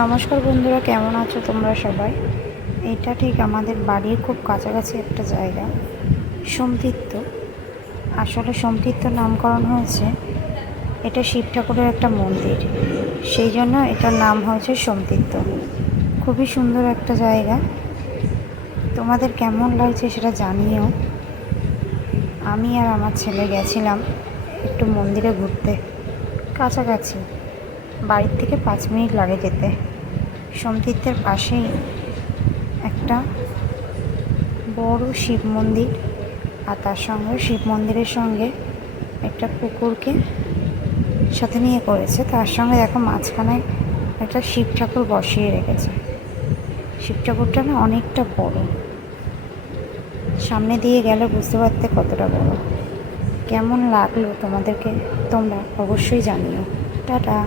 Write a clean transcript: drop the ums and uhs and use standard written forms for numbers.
নমস্কার বন্ধুরা, কেমন আছো তোমরা সবাই? এটা ঠিক আমাদের বাড়ির খুব কাছাকাছি একটা জায়গা, সোমতীর্থ। আসলে সোমতীর্থ নামকরণ হয়েছে, এটা শিব ঠাকুরের একটা মন্দির, সেই জন্য এটার নাম হয়েছে সোমতীর্থ। খুবই সুন্দর একটা জায়গা। তোমাদের কেমন লাগছে সেটা জানিও। আমি আর আমার ছেলে গেছিলাম একটু মন্দিরে ঘুরতে, কাছাকাছি, বাড়ির থেকে 5 মিনিট লাগে যেতে। সোমতীর্থের পাশেই একটা বড় শিব মন্দির, আর তার সঙ্গে শিব মন্দিরের সঙ্গে একটা পুকুরকে সাথে নিয়ে করেছে। তার সঙ্গে দেখো মাঝখানে একটা শিব ঠাকুর বসিয়ে রেখেছে। শিব ঠাকুরটা না অনেকটা বড়, সামনে দিয়ে গেলে বুঝতে পারতে কতটা বড়। কেমন লাগলো তোমাদেরকে তোমরা অবশ্যই জানিও। টাটা।